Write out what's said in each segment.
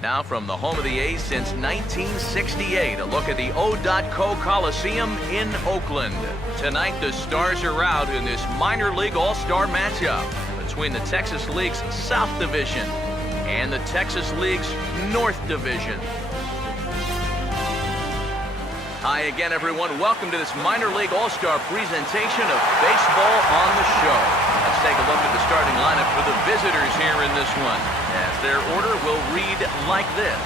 Now from the home of the A's since 1968, a look at the O.Co Coliseum in Oakland. Tonight, the Stars are out in this minor league all-star matchup between the Texas League's South Division and the Texas League's North Division. Hi again, everyone. Welcome to this minor league all-star presentation of baseball on the show. Let's take a look at the starting lineup for the visitors here in this one, as their order will read like this.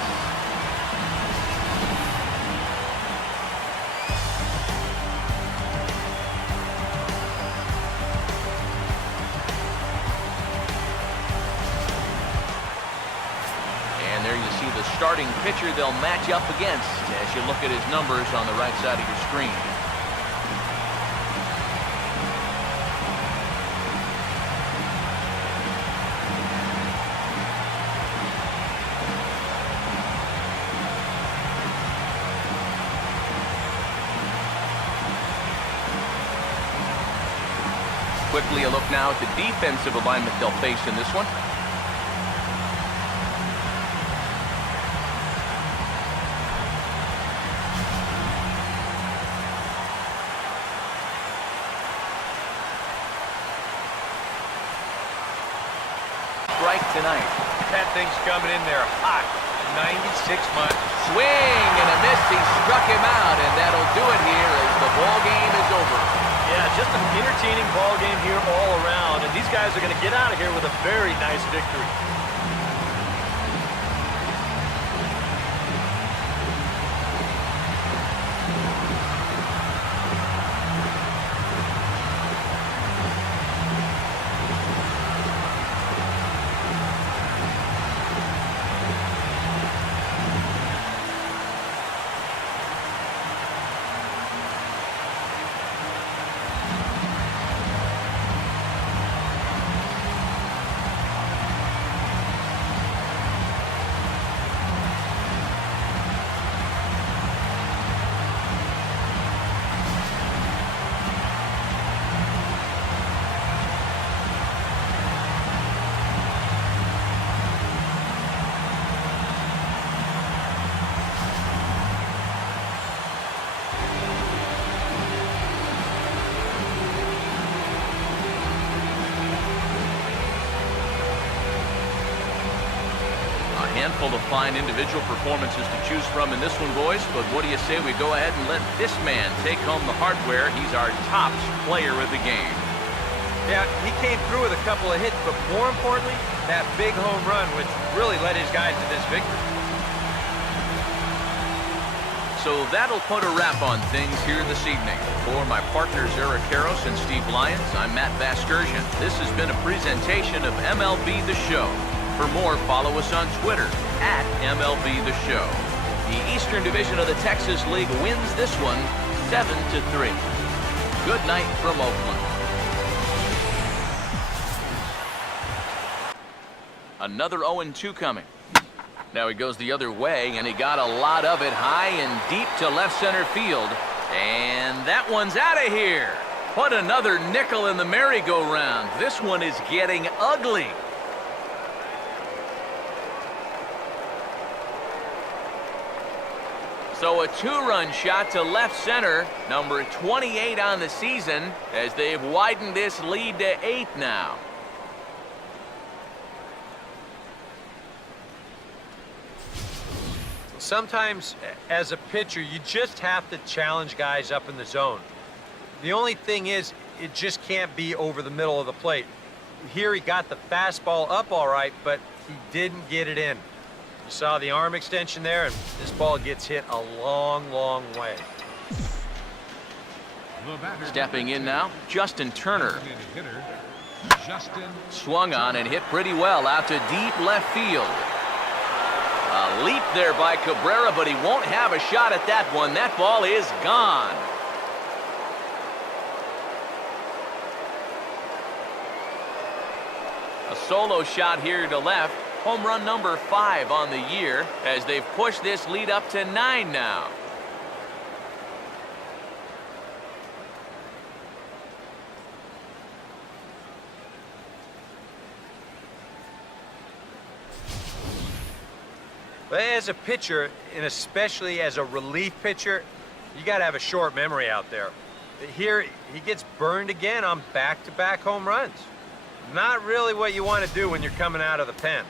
And there you see the starting pitcher they'll match up against as you look at his numbers on the right side of your screen. Quickly a look now at the defensive alignment they'll face in this one. Strike tonight. That thing's coming in there hot. 96 miles. Swing and a miss. He struck him out, and that'll do it here as the ball game is over. Yeah, just an entertaining ball game here all around, and these guys are going to get out of here with a very nice victory. Handful of fine individual performances to choose from in this one, boys, but what do you say we go ahead and let this man take home the hardware? He's our top player of the game. Yeah, he came through with a couple of hits, but more importantly, that big home run, which really led his guys to this victory. So that'll put a wrap on things here this evening. For my partners Eric Karros and Steve Lyons, I'm Matt Vasgersian. This has been a presentation of MLB The Show. For more, follow us on Twitter at MLB The Show. The Eastern Division of the Texas League wins this one 7-3. Good night from Oakland. Another 0-2 coming. Now he goes the other way, and he got a lot of it high and deep to left center field. And that one's out of here. Put another nickel in the merry-go-round. This one is getting ugly. So a two-run shot to left center, number 28 on the season, as they've widened this lead to 8 now. Sometimes, as a pitcher, you just have to challenge guys up in the zone. The only thing is, it just can't be over the middle of the plate. Here he got the fastball up all right, but he didn't get it in. You saw the arm extension there, and this ball gets hit a long, long way. Stepping in now, Justin Turner. Swung on and hit pretty well out to deep left field. A leap there by Cabrera, but he won't have a shot at that one. That ball is gone. A solo shot here to left. Home run number 5 on the year as they've pushed this lead up to 9 now. But as a pitcher, and especially as a relief pitcher, you got to have a short memory out there. Here, he gets burned again on back-to-back home runs. Not really what you want to do when you're coming out of the pen.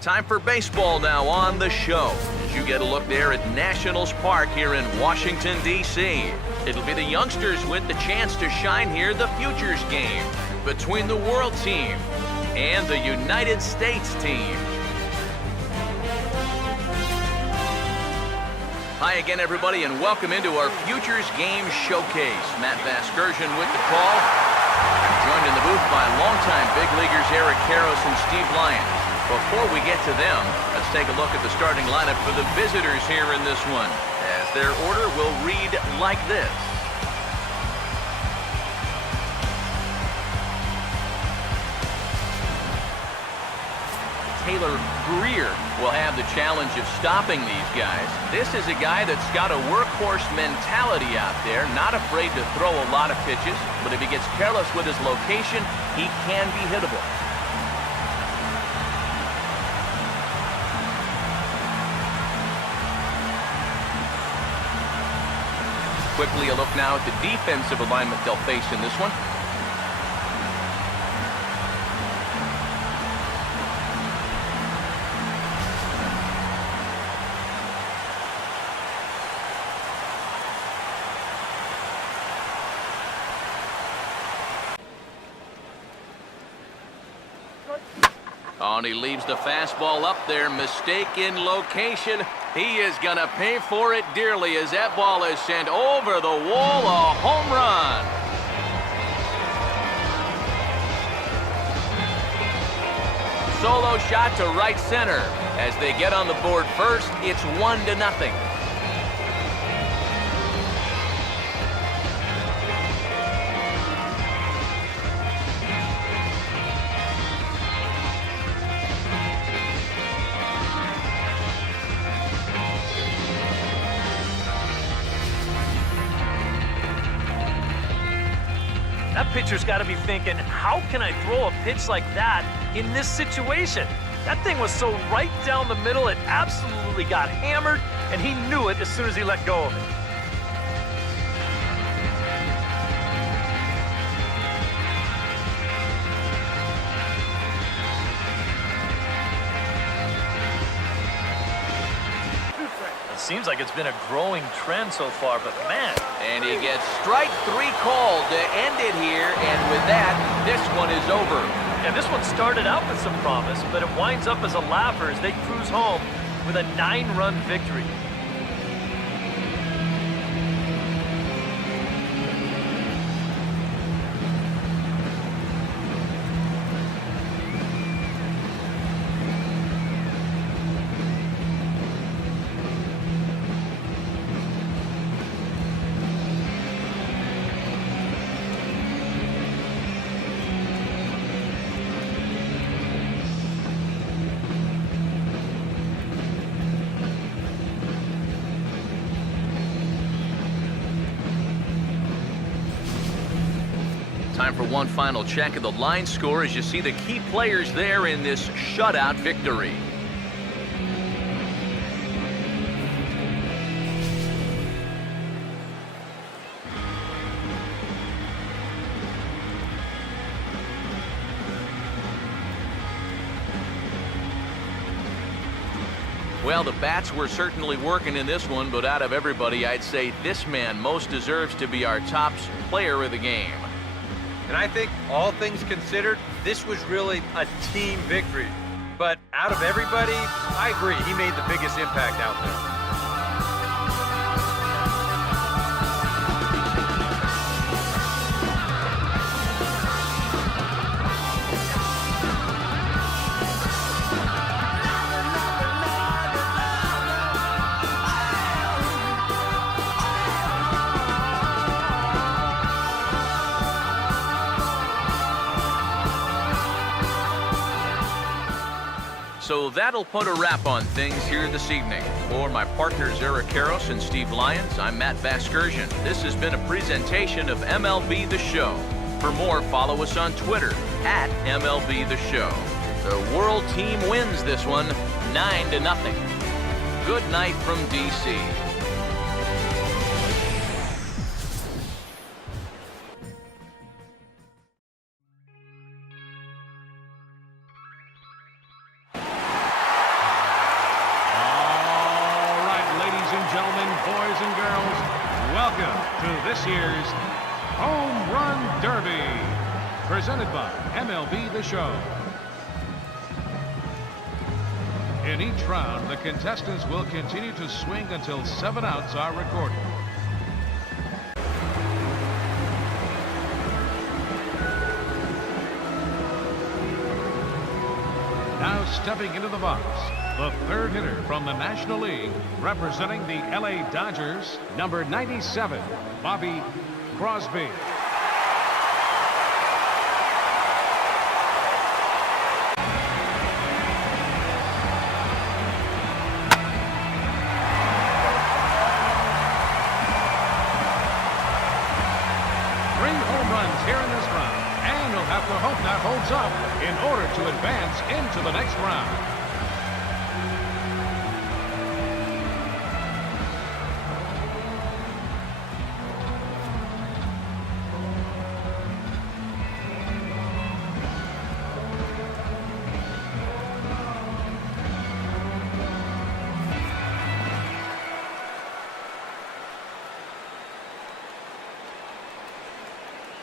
Time for baseball now on the show. As you get a look there at Nationals Park here in Washington, D.C. It'll be the youngsters with the chance to shine here, the futures game between the World Team and the United States team. Hi again, everybody, and welcome into our Futures Game Showcase. Matt Vasgersian with the call. I'm joined in the booth by longtime big leaguers Eric Karros and Steve Lyons. Before we get to them, let's take a look at the starting lineup for the visitors here in this one, as their order will read like this. Taylor Greer will have the challenge of stopping these guys. This is a guy that's got a workhorse mentality out there, not afraid to throw a lot of pitches, but if he gets careless with his location, he can be hittable. Quickly a look now at the defensive alignment they'll face in this one. Oh, and he leaves the fastball up there. Mistaken location. He is going to pay for it dearly as that ball is sent over the wall. A home run. Solo shot to right center. As they get on the board first, it's 1-0. That pitcher's got to be thinking, how can I throw a pitch like that in this situation? That thing was so right down the middle, it absolutely got hammered, and he knew it as soon as he let go of it. Seems like it's been a growing trend so far, but man. And he gets strike 3 called to end it here, and with that, this one is over. Yeah, this one started out with some promise, but it winds up as a laugher as they cruise home with a 9-run victory. Time for one final check of the line score as you see the key players there in this shutout victory. Well, the bats were certainly working in this one, but out of everybody, I'd say this man most deserves to be our top player of the game. And I think, all things considered, this was really a team victory. But out of everybody, I agree, he made the biggest impact out there. So that'll put a wrap on things here this evening. For my partners Eric Karros and Steve Lyons, I'm Matt Vasgersian. This has been a presentation of MLB The Show. For more, follow us on Twitter @MLB The Show. The World Team wins this one 9-0. Good night from D.C. Boys and girls, welcome to this year's Home Run Derby, presented by MLB The Show. In each round, the contestants will continue to swing until 7 outs are recorded. Now stepping into the box, the third hitter from the National League, representing the LA Dodgers, number 97, Bobby Crosby. Three home runs here in this round, and he'll have to hope that holds up in order to advance into the next round.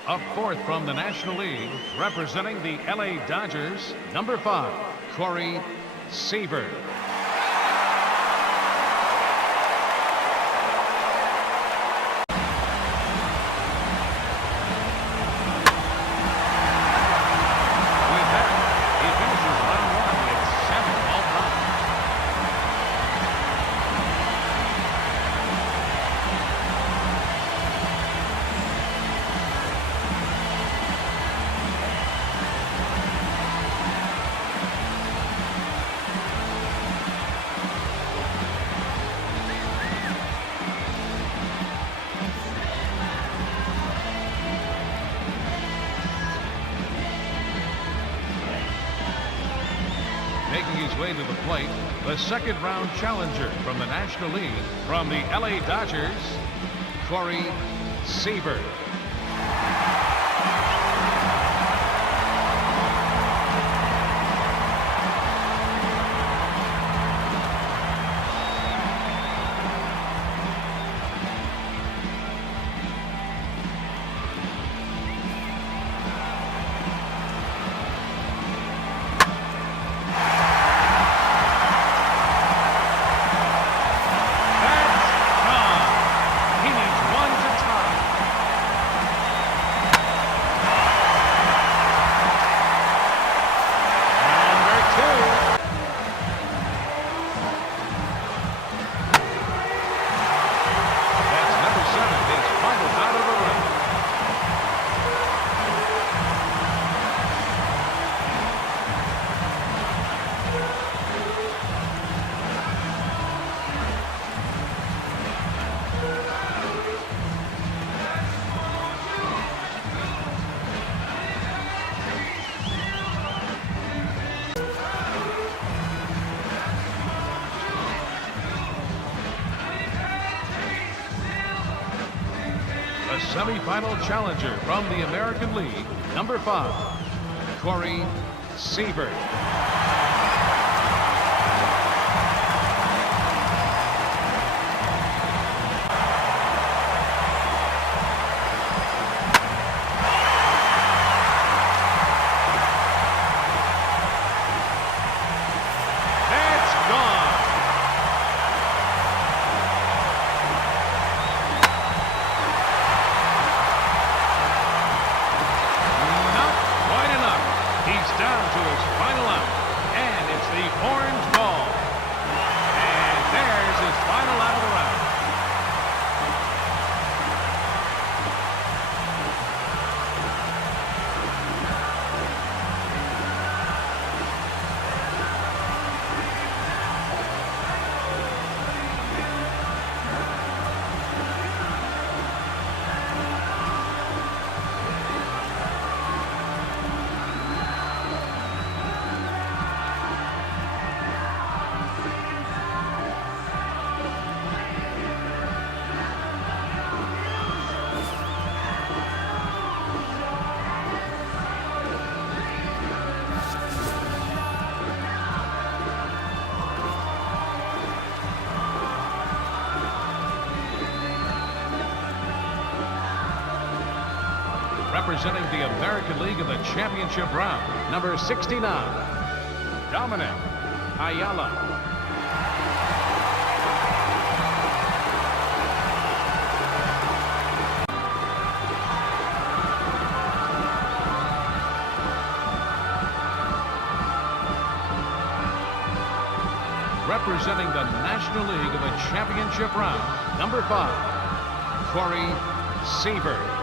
Up fourth from the National League, representing the LA Dodgers, number 5, Corey Seager. With that, he finishes round 1 with 7 home runs. Making his way to the plate, the second round challenger from the National League, from the LA Dodgers, Corey Seager. A semifinal challenger from the American League, number 5, Corey Seager. Down to his final out. representing the American League in the championship round, number 69, Dominic Ayala. Representing the National League in the championship round, number 5, Corey Seager.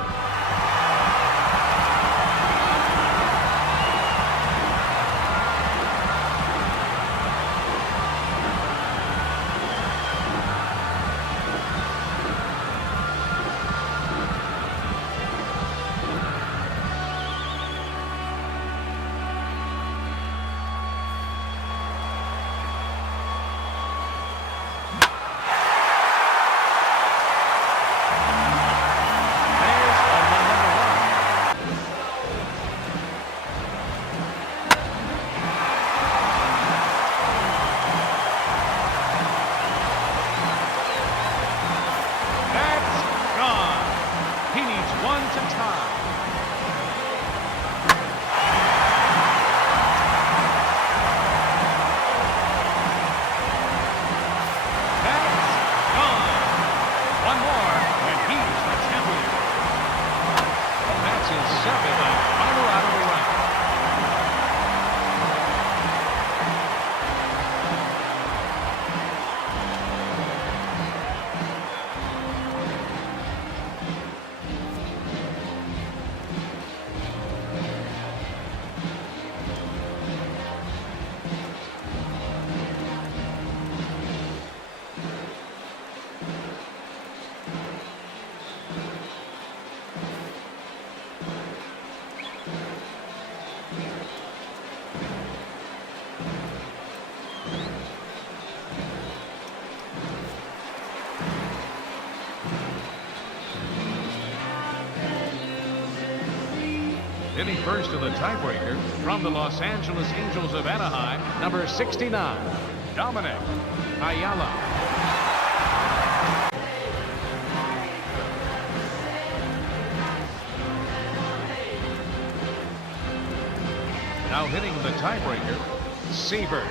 Hitting first in the tiebreaker from the Los Angeles Angels of Anaheim, number 69, Dominic Ayala. Now hitting the tiebreaker, Seager.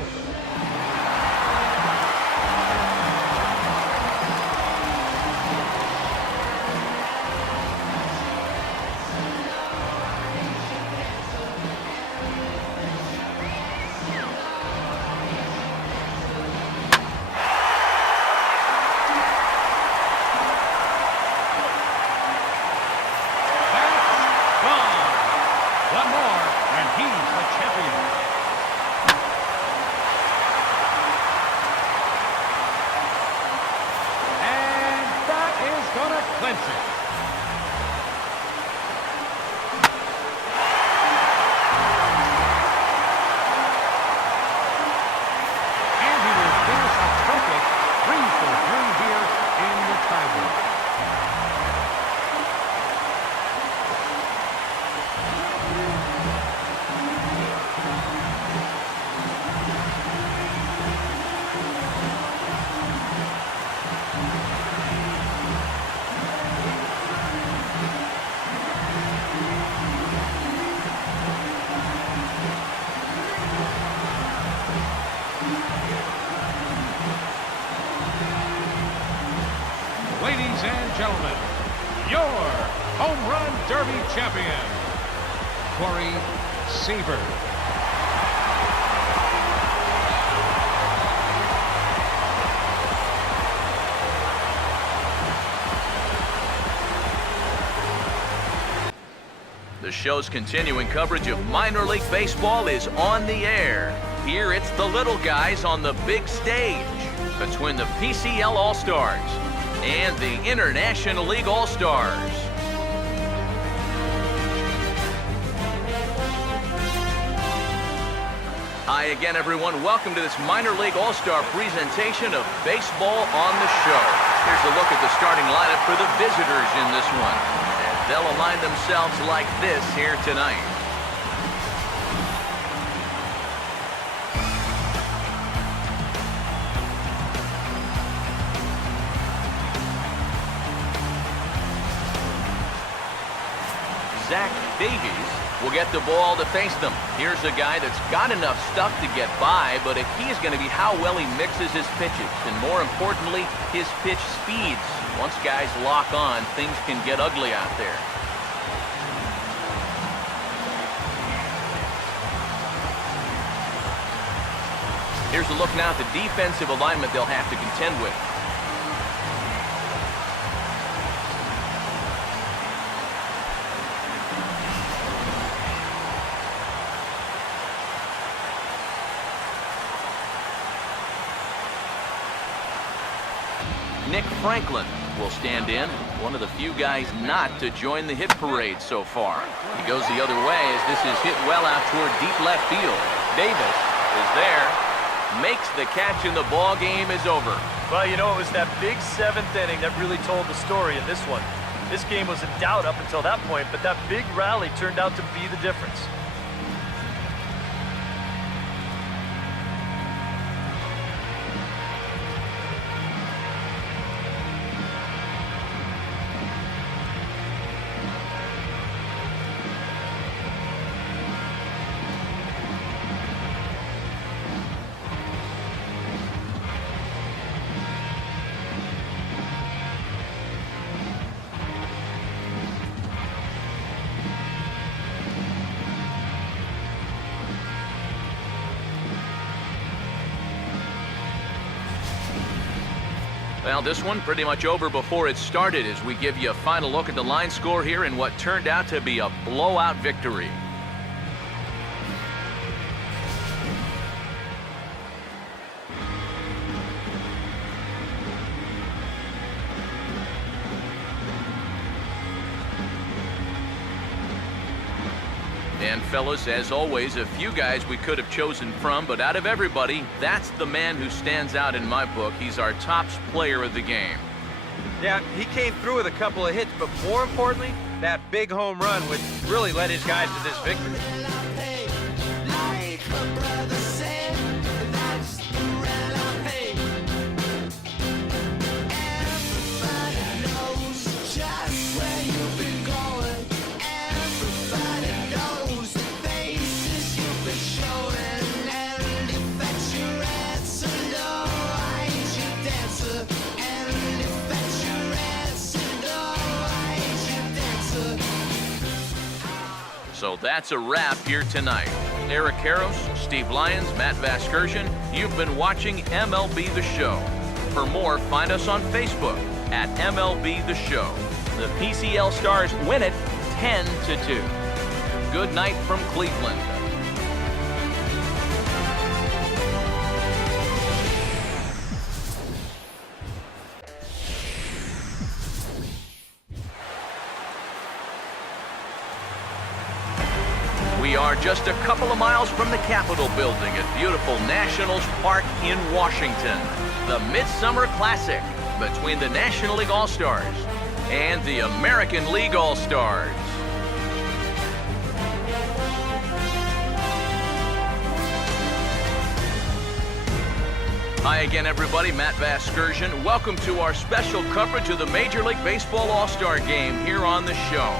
Ladies and gentlemen, your Home Run Derby champion, Corey Seager. The show's continuing coverage of minor league baseball is on the air. Here it's the little guys on the big stage between the PCL All-Stars and the International League All-Stars. Hi again, everyone. Welcome to this Minor League All-Star presentation of Baseball on the Show. Here's a look at the starting lineup for the visitors in this one. And they'll align themselves like this here tonight. Zach Davies will get the ball to face them. Here's a guy that's got enough stuff to get by, but a key is going to be how well he mixes his pitches, and more importantly, his pitch speeds. Once guys lock on, things can get ugly out there. Here's a look now at the defensive alignment they'll have to contend with. Nick Franklin will stand in, one of the few guys not to join the hit parade so far. He goes the other way as this is hit well out toward deep left field. Davis is there, makes the catch, and the ball game is over. Well, you know, it was that big 7th inning that really told the story in this one. This game was in doubt up until that point, but that big rally turned out to be the difference. Well, this one pretty much over before it started as we give you a final look at the line score here in what turned out to be a blowout victory. And fellas, as always, a few guys we could have chosen from, but out of everybody, that's the man who stands out in my book. He's our top player of the game. Yeah, he came through with a couple of hits, but more importantly, that big home run, which really led his guys to this victory. So that's a wrap here tonight. Eric Karros, Steve Lyons, Matt Vasgersian, you've been watching MLB The Show. For more, find us on Facebook at MLB The Show. The PCL Stars win it 10-2. Good night from Cleveland. We are just a couple of miles from the Capitol building at beautiful Nationals Park in Washington. The Midsummer Classic between the National League All-Stars and the American League All-Stars. Hi again, everybody. Matt Vasgersian. Welcome to our special coverage of the Major League Baseball All-Star Game here on the show.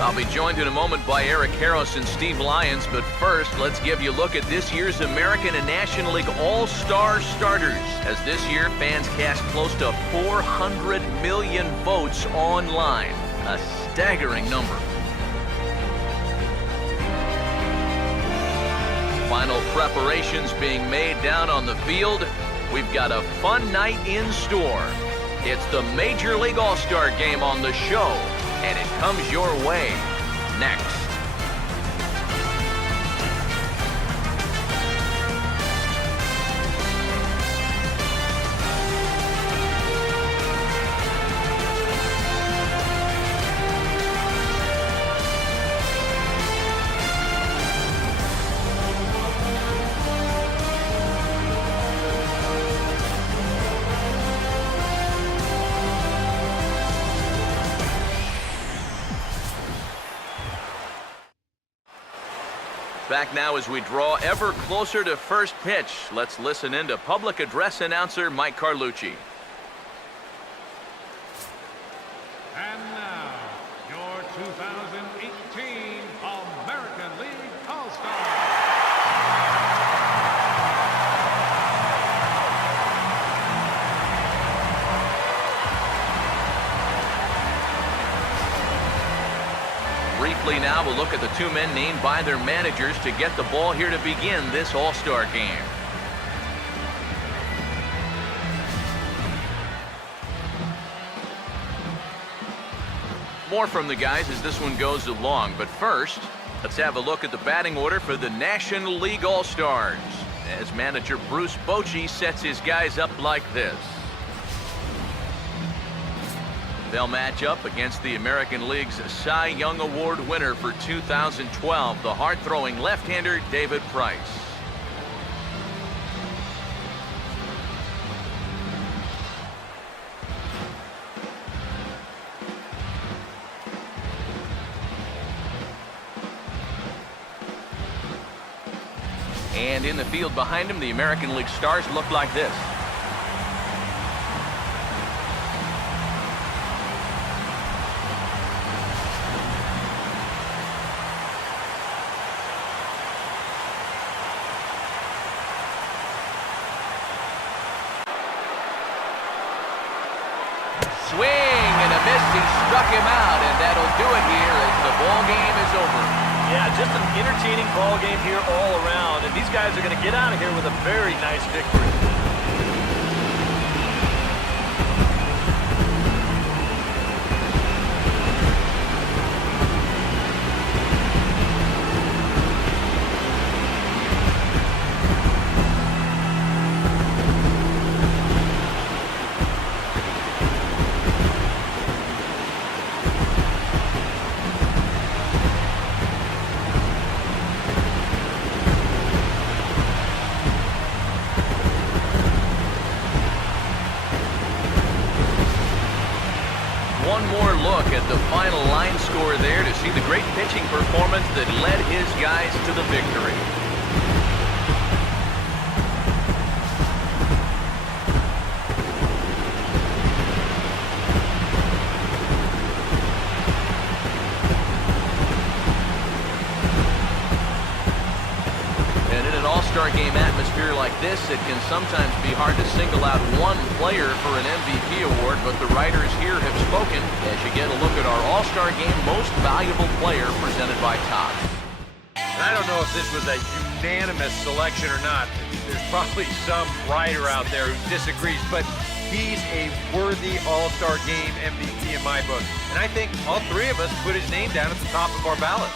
I'll be joined in a moment by Eric Karros and Steve Lyons, but first, let's give you a look at this year's American and National League All-Star starters. As this year, fans cast close to 400 million votes online, a staggering number. Final preparations being made down on the field. We've got a fun night in store. It's the Major League All-Star Game on the show, and it comes your way next. Back now as we draw ever closer to first pitch. Let's listen in to public address announcer Mike Carlucci. And now, your 2018 Briefly now, we'll look at the two men named by their managers to get the ball here to begin this All-Star game. More from the guys as this one goes along, but first, let's have a look at the batting order for the National League All-Stars, as manager Bruce Bochy sets his guys up like this. They'll match up against the American League's Cy Young Award winner for 2012, the hard-throwing left-hander David Price. And in the field behind him, the American League stars look like this. Swing and a miss. He struck him out, and that'll do it here as the ball game is over. Yeah, just an entertaining ball game here all around, and these guys are going to get out of here with a very nice victory. One more look at the final line score there to see the great pitching performance that led his guys to the victory. And in an all-star game atmosphere like this, it can sometimes be hard to single out one player for an MVP award, but the writers here have spoken as you get a look at our all-star game most valuable player presented by Todd. And I don't know if this was a unanimous selection or not. There's probably some writer out there who disagrees, but he's a worthy all-star game MVP in my book. And I think all three of us put his name down at the top of our ballot.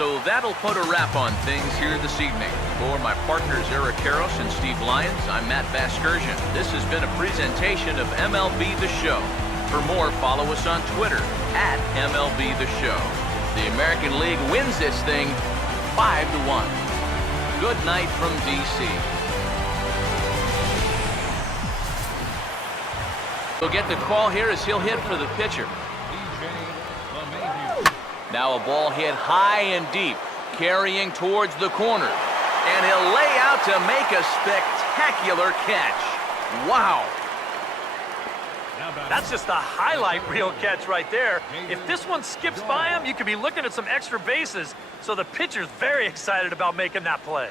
So that'll put a wrap on things here this evening. For my partners Eric Karros and Steve Lyons, I'm Matt Vasgersian. This has been a presentation of MLB The Show. For more, follow us on Twitter at MLB The Show. The American League wins this thing 5-1. Good night from D.C. We'll get the call here as he'll hit for the pitcher. Now a ball hit high and deep, carrying towards the corner. And he'll lay out to make a spectacular catch. Wow. That's just a highlight reel catch right there. If this one skips by him, you could be looking at some extra bases. So the pitcher's very excited about making that play.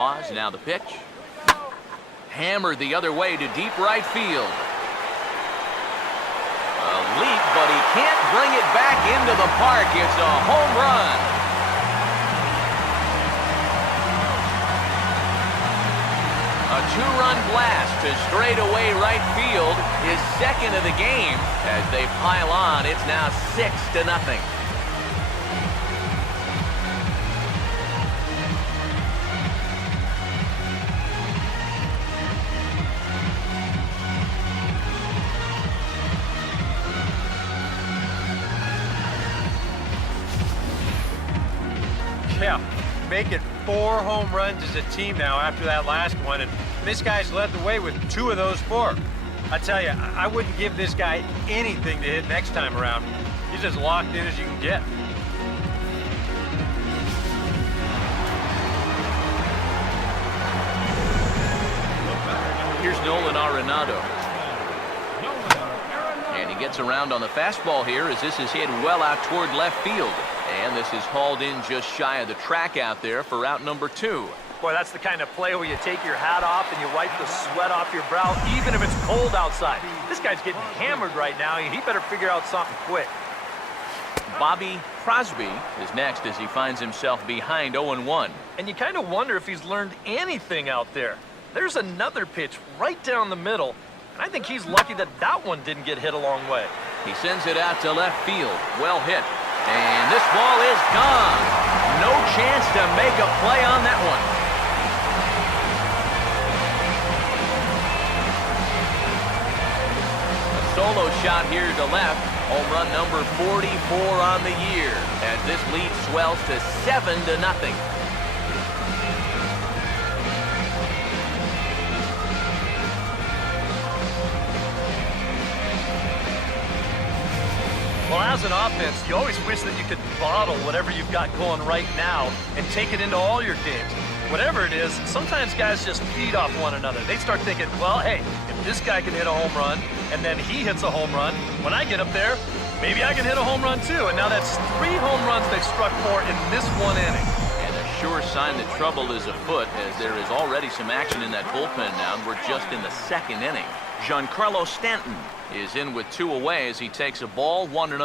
Pause, now the pitch. Hammered the other way to deep right field. A leap, but he can't bring it back into the park. It's a home run. A two-run blast to straightaway right field, his second of the game. As they pile on, it's now 6-0. Yeah, making 4 home runs as a team now after that last one, and this guy's led the way with 2 of those 4. I tell you, I wouldn't give this guy anything to hit next time around. He's as locked in as you can get. Here's Nolan Arenado. And he gets around on the fastball here as this is hit well out toward left field. And this is hauled in just shy of the track out there for out number 2. Boy, that's the kind of play where you take your hat off and you wipe the sweat off your brow, even if it's cold outside. This guy's getting hammered right now. He better figure out something quick. Bobby Crosby is next as he finds himself behind 0-1. And you kind of wonder if he's learned anything out there. There's another pitch right down the middle, and I think he's lucky that that one didn't get hit a long way. He sends it out to left field. Well hit. And this ball is gone. No chance to make a play on that one. A solo shot here to left. Home run number 44 on the year as this lead swells to 7-0. Well, as an offense, you always wish that you could bottle whatever you've got going right now and take it into all your games. Whatever it is, sometimes guys just feed off one another. They start thinking, well, hey, if this guy can hit a home run, and then he hits a home run, when I get up there, maybe I can hit a home run too. And now that's 3 home runs they've struck for in this one inning. And a sure sign that trouble is afoot as there is already some action in that bullpen now, and we're just in the 2nd inning. Giancarlo Stanton is in with 2 away as he takes a ball 1-0.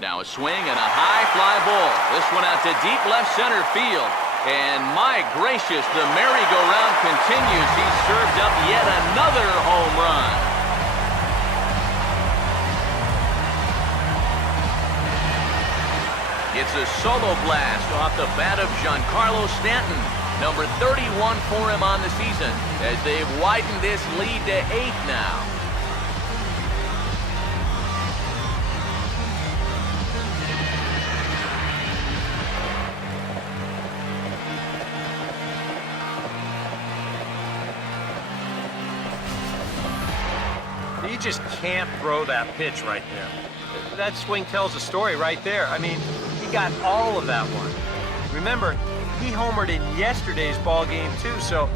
Now a swing and a high fly ball. This one out to deep left center field. And my gracious, the merry-go-round continues. He's served up yet another home run. It's a solo blast off the bat of Giancarlo Stanton. Number 31 for him on the season as they've widened this lead to 8 now. You just can't throw that pitch right there. That swing tells a story right there. I mean, he got all of that one. Remember, he homered in yesterday's ball game too, so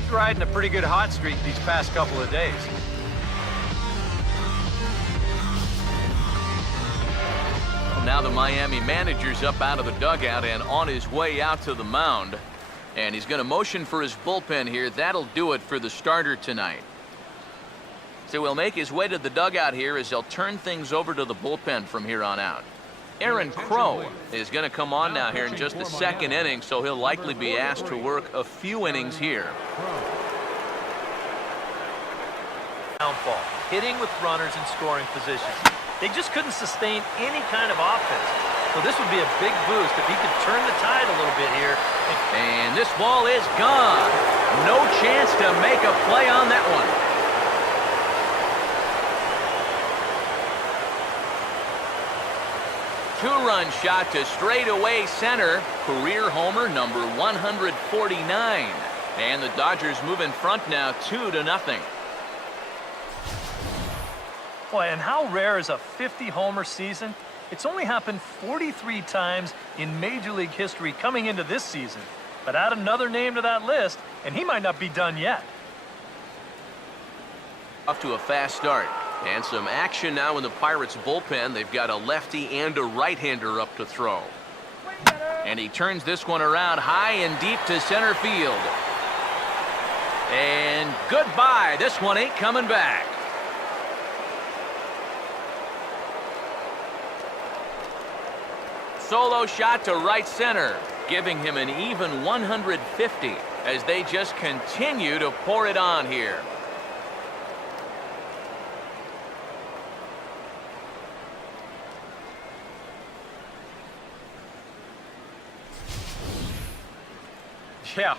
he's riding a pretty good hot streak these past couple of days. Now the Miami manager's up out of the dugout and on his way out to the mound. And he's going to motion for his bullpen here. That'll do it for the starter tonight. So he'll make his way to the dugout here as they'll turn things over to the bullpen from here on out. Aaron Crow is going to come on now here in just the 2nd inning, so he'll likely be asked to work a few innings here. Downfall, hitting with runners in scoring position. They just couldn't sustain any kind of offense. So this would be a big boost if he could turn the tide a little bit here. And this ball is gone. No chance to make a play on that one. Two-run shot to straightaway center. Career homer number 149. And the Dodgers move in front now 2-0. Boy, and how rare is a 50-homer season? It's only happened 43 times in Major League history coming into this season. But add another name to that list, and he might not be done yet. Off to a fast start. And some action now in the Pirates bullpen. They've got a lefty and a right-hander up to throw. And he turns this one around high and deep to center field. And goodbye. This one ain't coming back. Solo shot to right center, giving him an even 150 as they just continue to pour it on here. Yeah,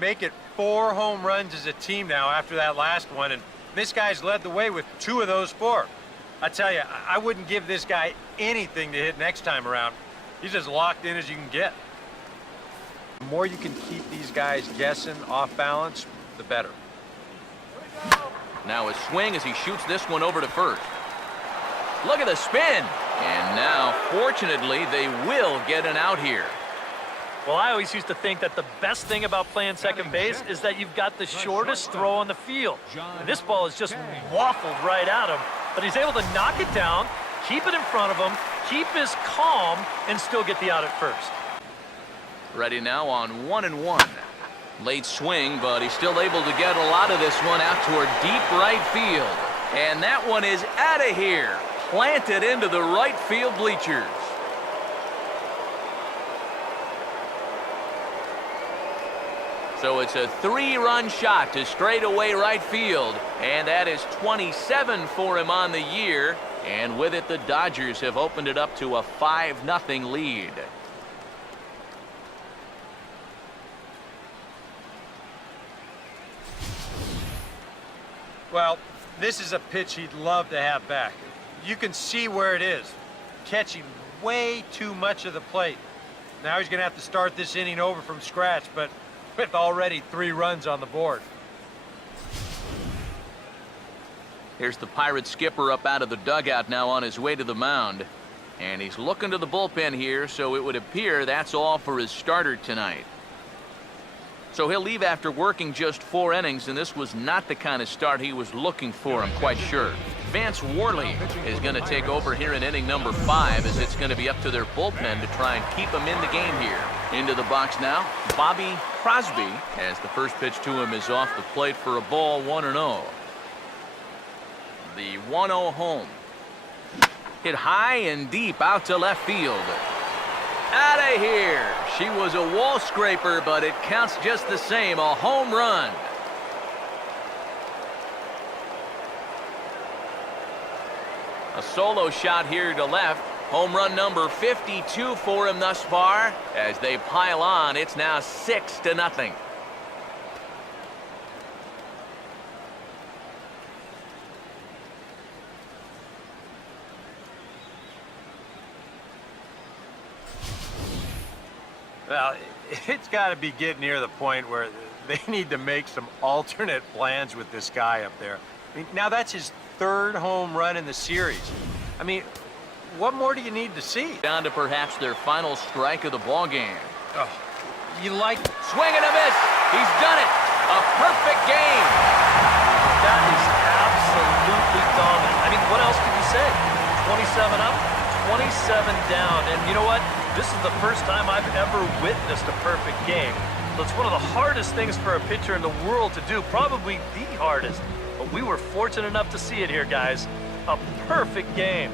make it 4 home runs as a team now after that last one, and this guy's led the way with 2 of those 4. I tell you, I wouldn't give this guy anything to hit next time around. He's as locked in as you can get. The more you can keep these guys guessing off balance, the better. Now a swing as he shoots this one over to first. Look at the spin. And now, fortunately, they will get an out here. Well, I always used to think that the best thing about playing second base is that you've got the shortest throw on the field. And this ball is just waffled right at him, but he's able to knock it down, keep it in front of him, keep his calm, and still get the out at first. Ready now on 1-1. Late swing, but he's still able to get a lot of this one out toward deep right field. And that one is out of here. Planted into the right field bleachers. So it's a 3-run shot to straightaway right field. And that is 27 for him on the year. And with it, the Dodgers have opened it up to a 5-0 lead. Well, this is a pitch he'd love to have back. You can see where it is. Catching way too much of the plate. Now he's going to have to start this inning over from scratch, but with already 3 runs on the board. Here's the Pirates skipper up out of the dugout now on his way to the mound. And he's looking to the bullpen here, so it would appear that's all for his starter tonight. So he'll leave after working just 4 innings, and this was not the kind of start he was looking for, I'm quite sure. Vance Worley is going to take over here in inning number 5, as it's going to be up to their bullpen to try and keep him in the game here. Into the box now, Bobby Crosby, as the first pitch to him is off the plate for a ball, 1-0. The 1-0 home. Hit high and deep out to left field. Out of here. She was a wall scraper, but it counts just the same. A home run. A solo shot here to left. Home run number 52 for him thus far. As they pile on, it's now 6-0. Well, it's got to be getting near the point where they need to make some alternate plans with this guy up there. I mean, now that's his 3rd home run in the series. I mean, what more do you need to see? Down to perhaps their final strike of the ball game. Oh, you like... Swing and a miss. He's done it. A perfect game. That is absolutely dominant. I mean, what else could you say? 27 up, 27 down. And you know what? This is the first time I've ever witnessed a perfect game. So it's one of the hardest things for a pitcher in the world to do, probably the hardest. But we were fortunate enough to see it here, guys. A perfect game.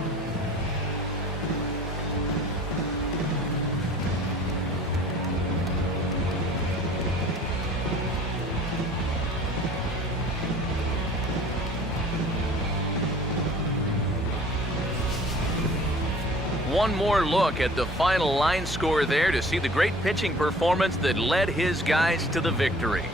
One more look at the final line score there to see the great pitching performance that led his guys to the victory.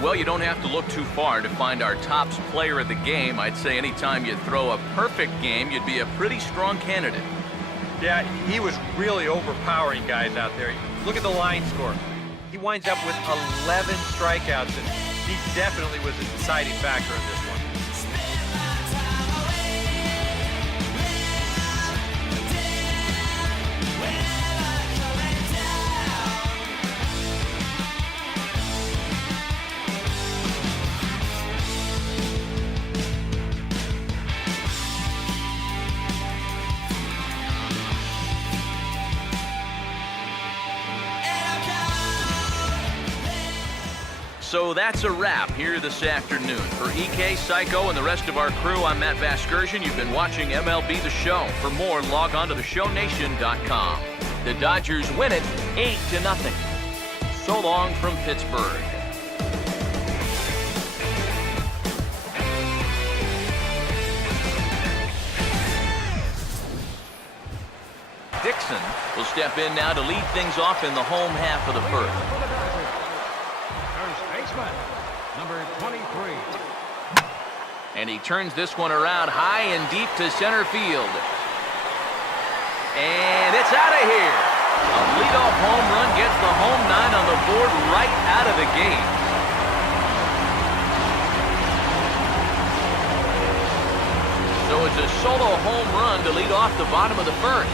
Well, you don't have to look too far to find our tops player of the game. I'd say anytime you throw a perfect game, you'd be a pretty strong candidate. Yeah, he was really overpowering guys out there. Look at the line score. He winds up with 11 strikeouts, and he definitely was a deciding factor in this one. So that's a wrap here this afternoon. For EK, Psycho, and the rest of our crew, I'm Matt Vasgersian. You've been watching MLB The Show. For more, log on to theshownation.com. The Dodgers win it 8-0. So long from Pittsburgh. Dixon will step in now to lead things off in the home half of the first. Number 23. And he turns this one around high and deep to center field. And it's out of here. A leadoff home run gets the home 9 on the board right out of the gate. So it's a solo home run to lead off the bottom of the first.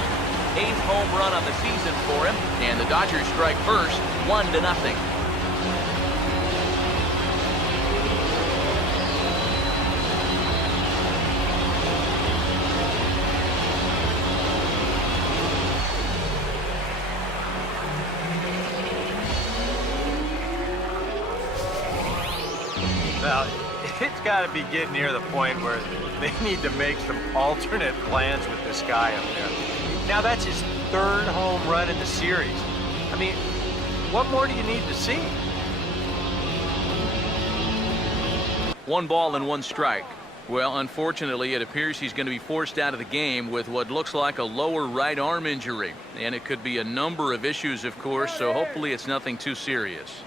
8th home run on the season for him, and the Dodgers strike first, 1-0. Well, it's got to be getting near the point where they need to make some alternate plans with this guy up there. Now, that's his 3rd home run in the series. I mean, what more do you need to see? 1 ball and 1 strike. Well, unfortunately, it appears he's going to be forced out of the game with what looks like a lower right arm injury. And it could be a number of issues, of course, so hopefully it's nothing too serious.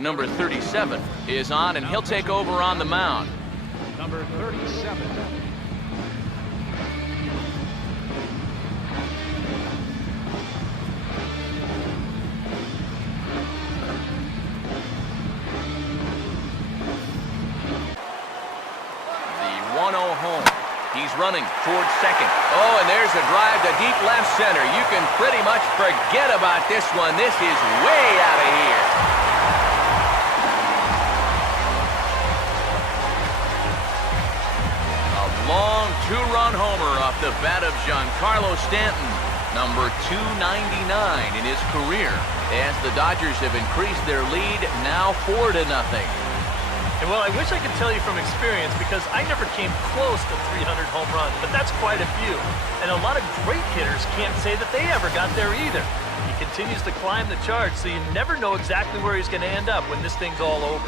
Number 37 is on, and he'll take over on the mound. Number 37. The 1-0 home. He's running towards second. Oh, and there's a drive to deep left center. You can pretty much forget about this one. This is way out of here. Long 2-run homer off the bat of Giancarlo Stanton, number 299 in his career, as the Dodgers have increased their lead, now 4-0. And well, I wish I could tell you from experience because I never came close to 300 home runs, but that's quite a few. And a lot of great hitters can't say that they ever got there either. He continues to climb the charts, so you never know exactly where he's going to end up when this thing's all over.